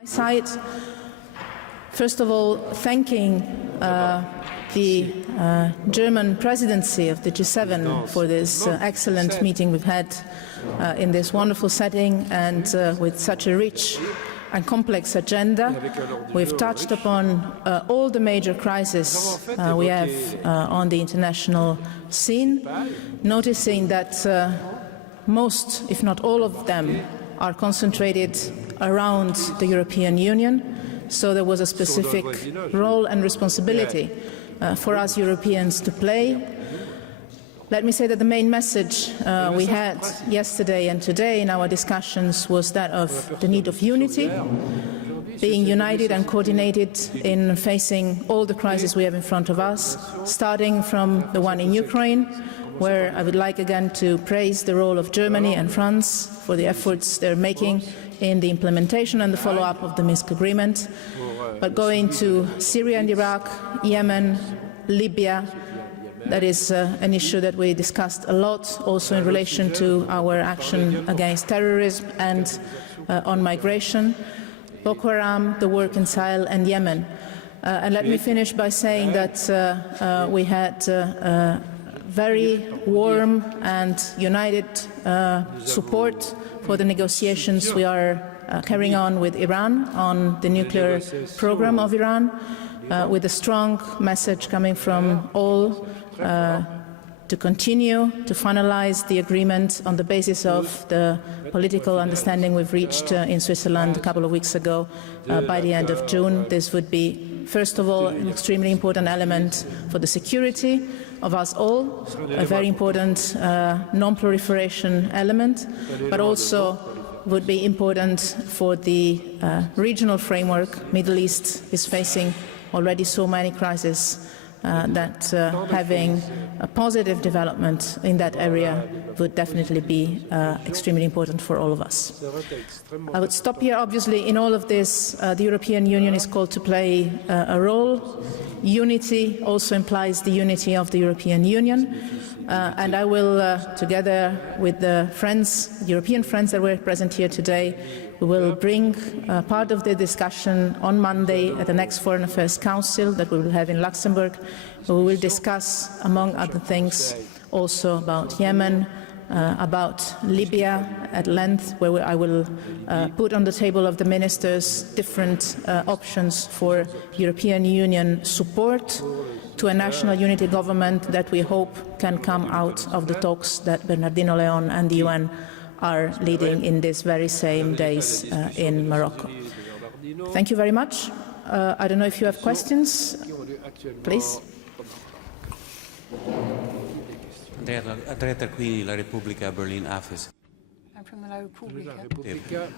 My side, first of all, thanking the German presidency of the G7 for this excellent meeting we've had in this wonderful setting and with such a rich and complex agenda. We've touched upon all the major crises we have on the international scene, noticing that most, if not all of them, are concentrated around the European Union. So there was a specific role and responsibility for us Europeans to play. Let me say that the main message we had yesterday and today in our discussions was that of the need of unity, being united and coordinated in facing all the crises we have in front of us, starting from the one in Ukraine, where I would like again to praise the role of Germany and France for the efforts they're making in the implementation and the follow-up of the Minsk agreement, but going to Syria and Iraq, Yemen, Libya. That is an issue that we discussed a lot, also in relation to our action against terrorism and on migration, Boko Haram, the work in Sahel and Yemen. And let me finish by saying that we had very warm and united support for the negotiations we are carrying on with Iran on the nuclear program of Iran, with a strong message coming from all to continue to finalize the agreement on the basis of the political understanding we've reached in Switzerland a couple of weeks ago by the end of June. This would be, first of all, an extremely important element for the security of us all, a very important non-proliferation element, but also would be important for the regional framework. Middle East is facing already so many crises that having a positive development in that area would definitely be extremely important for all of us. I would stop here. Obviously, in all of this, the European Union is called to play a role. Unity also implies the unity of the European Union. And I will, together with the friends, European friends that were present here today, we will bring part of the discussion on Monday at the next Foreign Affairs Council that we will have in Luxembourg. We will discuss, among other things, also about Yemen, about Libya at length, where I will put on the table of the ministers different options for European Union support to a national unity government that we hope can come out of the talks that Bernardino Leon and the UN are leading in these very same days in Morocco. Thank you very much. I don't know if you have questions. Please. Andrea Tarquini, La Repubblica, Berlin office. I'm from the La Repubblica.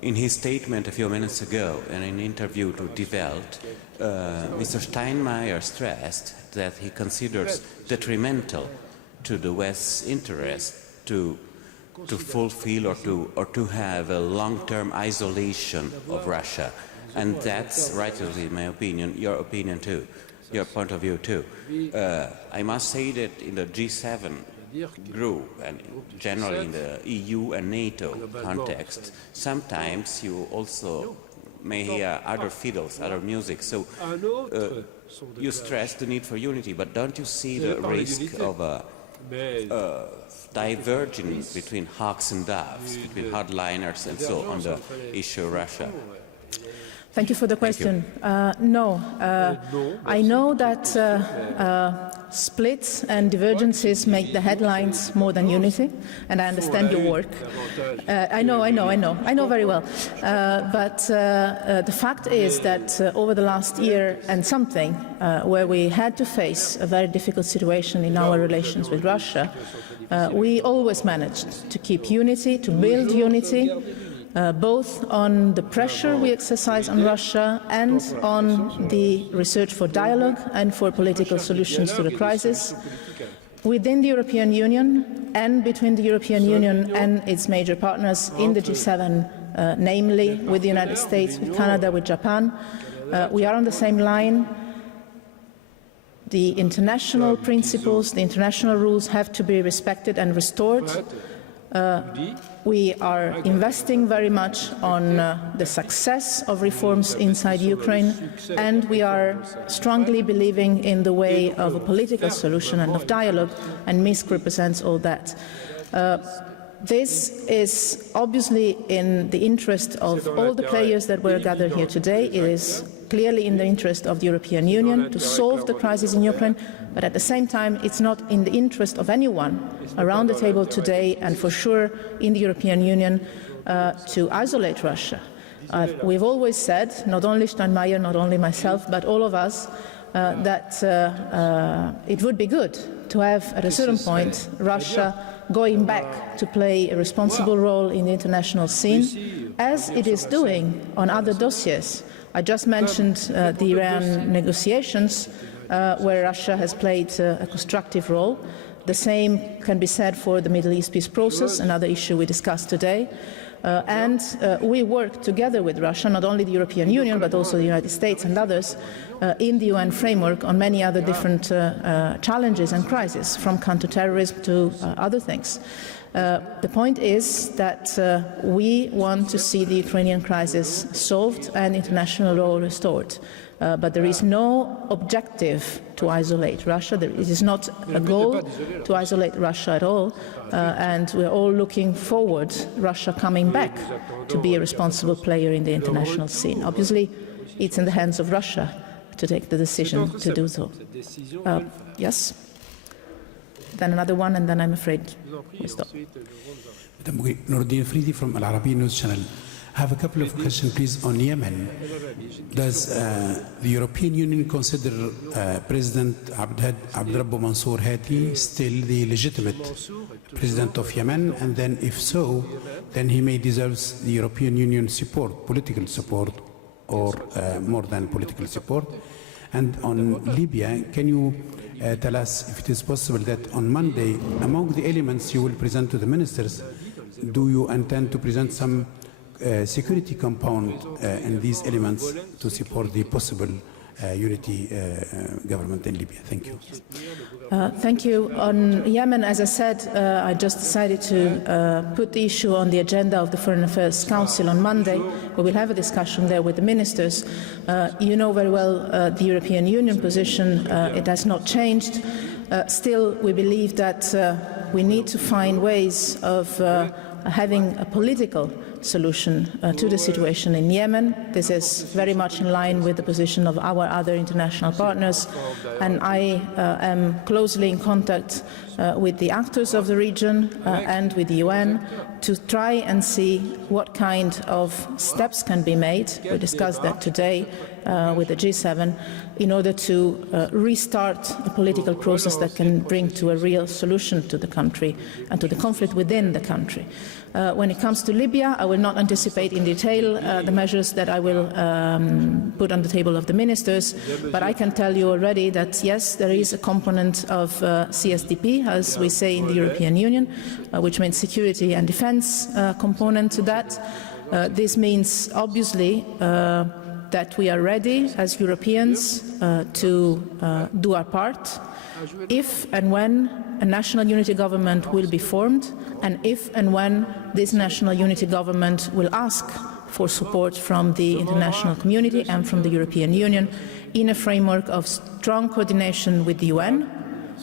In his statement a few minutes ago, in an interview to Die Welt, Mr. Steinmeier stressed that he considers detrimental to the West's interest to fulfill or to have a long-term isolation of Russia. And that's, rightly in my opinion, your opinion too, your point of view too. I must say that in the G7 group and generally in the EU and NATO context, sometimes you also may hear other fiddles, other music. So you stress the need for unity, but don't you see the risk of a divergence between hawks and doves, between hardliners and so on the issue of Russia? Thank you for the question. No. I know that splits and divergences make the headlines more than unity, and I understand your work. I know very well. But the fact is that over the last year and something, where we had to face a very difficult situation in our relations with Russia, we always managed to keep unity, to build unity, both on the pressure we exercise on Russia and on the research for dialogue and for political solutions to the crisis within the European Union and between the European Union and its major partners in the G7, namely with the United States, with Canada, with Japan. We are on the same line. The international principles, the international rules have to be respected and restored. We are investing very much on the success of reforms inside Ukraine, and we are strongly believing in the way of a political solution and of dialogue, and Minsk represents all that. This is obviously in the interest of all the players that were gathered here today. It is clearly in the interest of the European Union to solve the crisis in Ukraine, but at the same time, it's not in the interest of anyone around the table today, and for sure in the European Union, to isolate Russia. We've always said, not only Steinmeier, not only myself, but all of us, that it would be good to have, at a certain point, Russia going back to play a responsible role in the international scene, as it is doing on other dossiers. I just mentioned the Iran negotiations, where Russia has played a constructive role. The same can be said for the Middle East peace process, another issue we discussed today. And we work together with Russia, not only the European Union, but also the United States and others, in the UN framework on many other different challenges and crises, from counterterrorism to other things. The point is that we want to see the Ukrainian crisis solved and international law restored. But there is no objective to isolate Russia. It is not a goal to isolate Russia at all. And we're all looking forward to Russia coming back to be a responsible player in the international scene. Obviously, it's in the hands of Russia to take the decision to do so. Yes? Then another one, and then I'm afraid we stop. Nordin Fridi from Al Arabiya News Channel. I have a couple of questions, please, on Yemen. Does the European Union consider President Abdrabbu Mansour Hadi still the legitimate president of Yemen? And then, if so, then he may deserve the European Union support, political support, or more than political support. And on Libya, can you tell us if it is possible that on Monday, among the elements you will present to the ministers, do you intend to present some security compound in these elements to support the possible unity government in Libya? Thank you. Thank you. On Yemen, as I said, I just decided to put the issue on the agenda of the Foreign Affairs Council on Monday, where we'll have a discussion there with the ministers. You know very well the European Union position. It has not changed. Still, we believe that we need to find ways of having a political solution to the situation in Yemen. This is very much in line with the position of our other international partners, and I am closely in contact with the actors of the region and with the UN to try and see what kind of steps can be made. We discussed that today with the G7 in order to restart a political process that can bring to a real solution to the country and to the conflict within the country. When it comes to Libya, I will not anticipate in detail the measures that I will put on the table of the ministers, but I can tell you already that yes, there is a component of CSDP, as we say in the European Union, which means security and defense component to that. This means obviously that we are ready as Europeans to do our part if and when a national unity government will be formed, and if and when this national unity government will ask for support from the international community and from the European Union in a framework of strong coordination with the UN,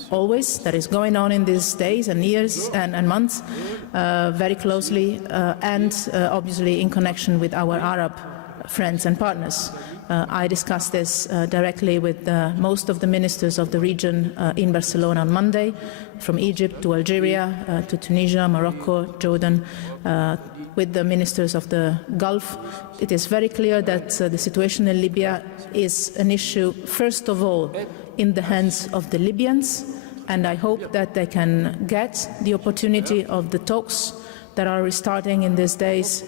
always, that is going on in these days and years and months, very closely, and obviously in connection with our Arab friends and partners. I discussed this directly with most of the ministers of the region in Barcelona on Monday, from Egypt to Algeria to Tunisia, Morocco, Jordan, with the ministers of the Gulf. It is very clear that the situation in Libya is an issue, first of all, in the hands of the Libyans, and I hope that they can get the opportunity of the talks that are restarting in these days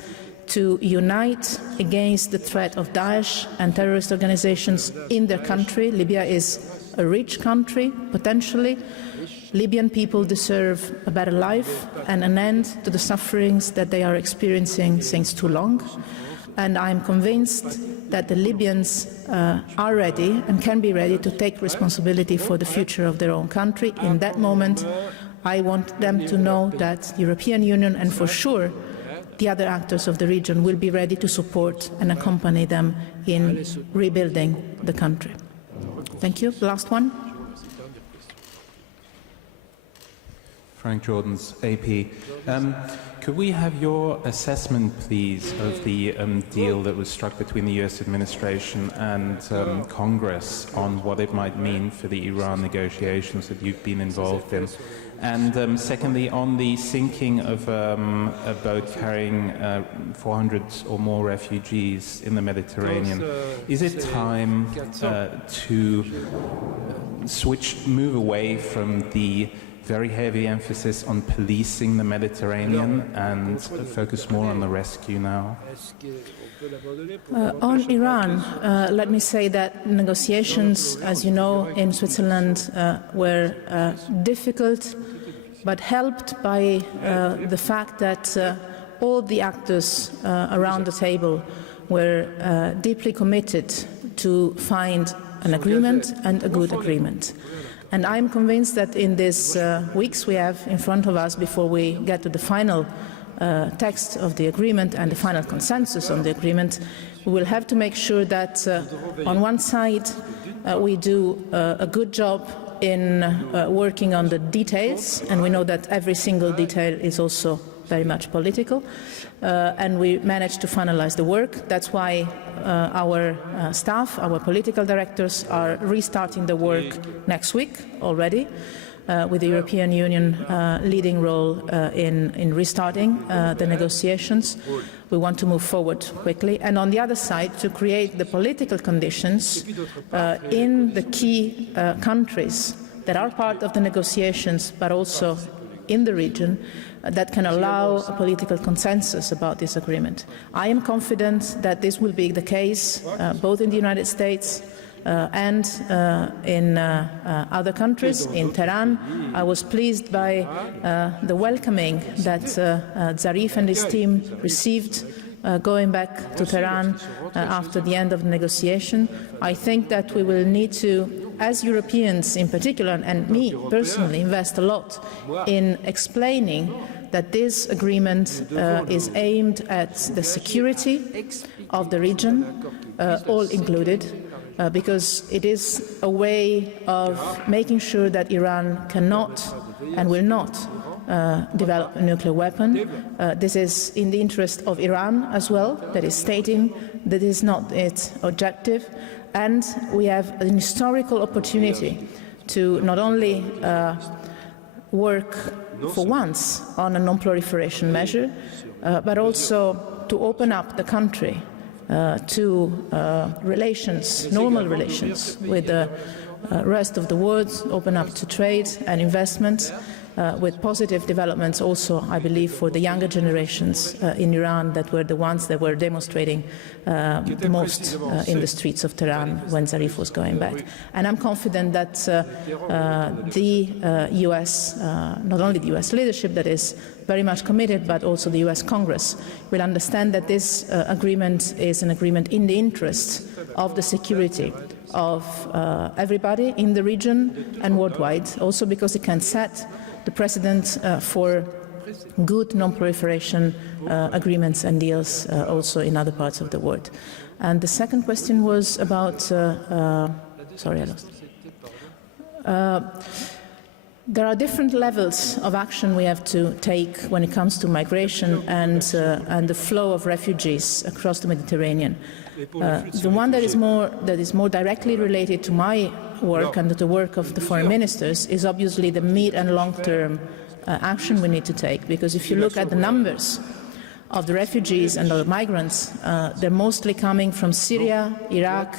to unite against the threat of Daesh and terrorist organizations in their country. Libya is a rich country, potentially. Libyan people deserve a better life and an end to the sufferings that they are experiencing since too long. And I'm convinced that the Libyans are ready and can be ready to take responsibility for the future of their own country. In that moment, I want them to know that the European Union, and for sure the other actors of the region, will be ready to support and accompany them in rebuilding the country. Thank you. Last one. Frank Jordan's AP. Could we have your assessment, please, of the deal that was struck between the US administration and Congress on what it might mean for the Iran negotiations that you've been involved in? And secondly, on the sinking of a boat carrying 400 or more refugees in the Mediterranean, is it time to move away from the very heavy emphasis on policing the Mediterranean and focus more on the rescue now? On Iran, let me say that negotiations, as you know, in Switzerland were difficult, but helped by the fact that all the actors around the table were deeply committed to find an agreement, and a good agreement. And I'm convinced that in these weeks we have in front of us, before we get to the final text of the agreement and the final consensus on the agreement, we will have to make sure that on one side we do a good job in working on the details, and we know that every single detail is also very much political, and we managed to finalize the work. That's why our staff, our political directors, are restarting the work next week already, with the European Union leading role in restarting the negotiations. We want to move forward quickly, and on the other side, to create the political conditions in the key countries that are part of the negotiations, but also in the region, that can allow a political consensus about this agreement. I am confident that this will be the case both in the United States and in other countries. In Tehran, I was pleased by the welcoming that Zarif and his team received going back to Tehran after the end of the negotiation. I think that we will need to, as Europeans in particular, and me personally, invest a lot in explaining that this agreement is aimed at the security of the region, all included, because it is a way of making sure that Iran cannot and will not develop a nuclear weapon. This is in the interest of Iran as well, that is stating that is not its objective. And we have an historical opportunity to not only work for once on a non-proliferation measure, but also to open up the country to relations, normal relations with the rest of the world, open up to trade and investment, with positive developments also, I believe, for the younger generations in Iran, that were the ones that were demonstrating the most in the streets of Tehran when Zarif was going back. And I'm confident that the US, not only the US leadership that is very much committed, but also the US Congress, will understand that this agreement is an agreement in the interest of the security of everybody in the region and worldwide, also because it can set the precedent for good non-proliferation agreements and deals also in other parts of the world. And the second question was about, sorry, I lost it. There are different levels of action we have to take when it comes to migration and the flow of refugees across the Mediterranean. The one that is more directly related to my work and the work of the foreign ministers is obviously the mid and long-term action we need to take, because if you look at the numbers of the refugees and the migrants, they're mostly coming from Syria, Iraq,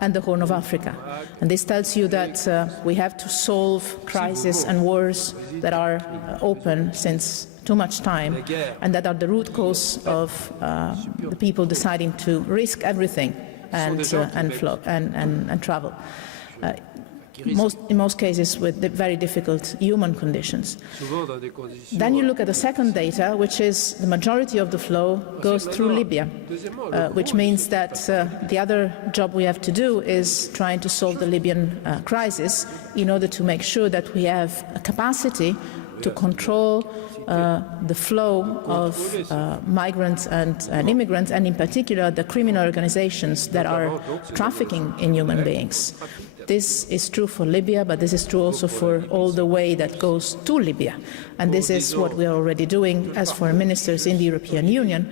and the Horn of Africa. And this tells you that we have to solve crises and wars that are open since too much time, and that are the root cause of the people deciding to risk everything and travel. In most cases with very difficult human conditions. Then you look at the second data, which is the majority of the flow goes through Libya, which means that the other job we have to do is trying to solve the Libyan crisis in order to make sure that we have a capacity to control the flow of migrants and immigrants, and in particular the criminal organizations that are trafficking in human beings. This is true for Libya, but this is true also for all the way that goes to Libya. And this is what we are already doing as foreign ministers in the European Union.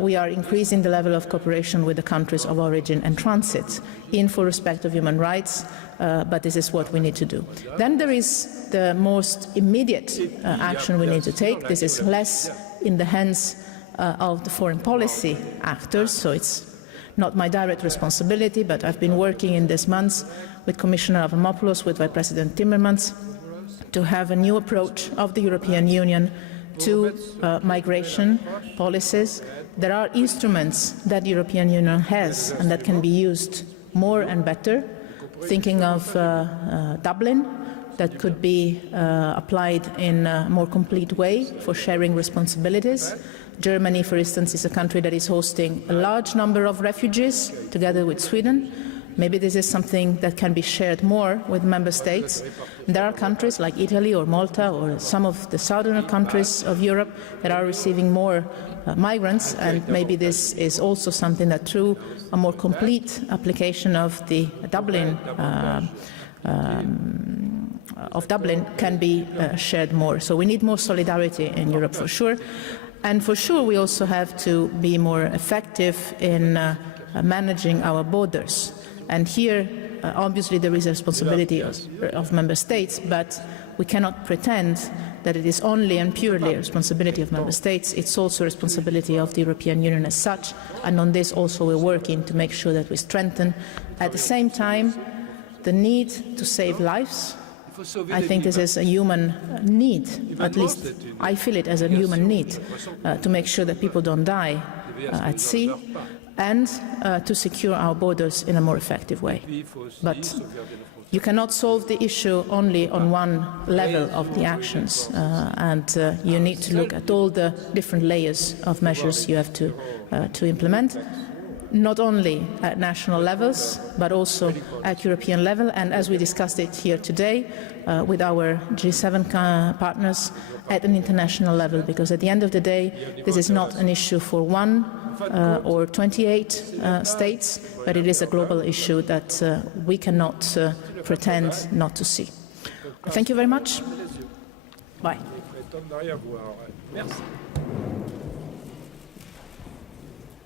We are increasing the level of cooperation with the countries of origin and transit in full respect of human rights, but this is what we need to do. Then there is the most immediate action we need to take. This is less in the hands of the foreign policy actors, so it's not my direct responsibility, but I've been working in these months with Commissioner Avramopoulos, with Vice President Timmermans, to have a new approach of the European Union to migration policies. There are instruments that the European Union has and that can be used more and better, thinking of Dublin, that could be applied in a more complete way for sharing responsibilities. Germany, for instance, is a country that is hosting a large number of refugees, together with Sweden. Maybe this is something that can be shared more with member states. There are countries like Italy or Malta or some of the southern countries of Europe that are receiving more migrants, and maybe this is also something that through a more complete application of the Dublin can be shared more. So we need more solidarity in Europe for sure. And for sure we also have to be more effective in managing our borders. And here, obviously, there is a responsibility of member states, but we cannot pretend that it is only and purely a responsibility of member states. It's also a responsibility of the European Union as such, and on this also we're working to make sure that we strengthen, at the same time, the need to save lives. I think this is a human need, at least I feel it as a human need, to make sure that people don't die at sea, and to secure our borders in a more effective way. But you cannot solve the issue only on one level of the actions, and you need to look at all the different layers of measures you have to implement, not only at national levels, but also at European level, and as we discussed it here today with our G7 partners, at an international level, because at the end of the day, this is not an issue for one or 28 states, but it is a global issue that we cannot pretend not to see. Thank you very much. Bye.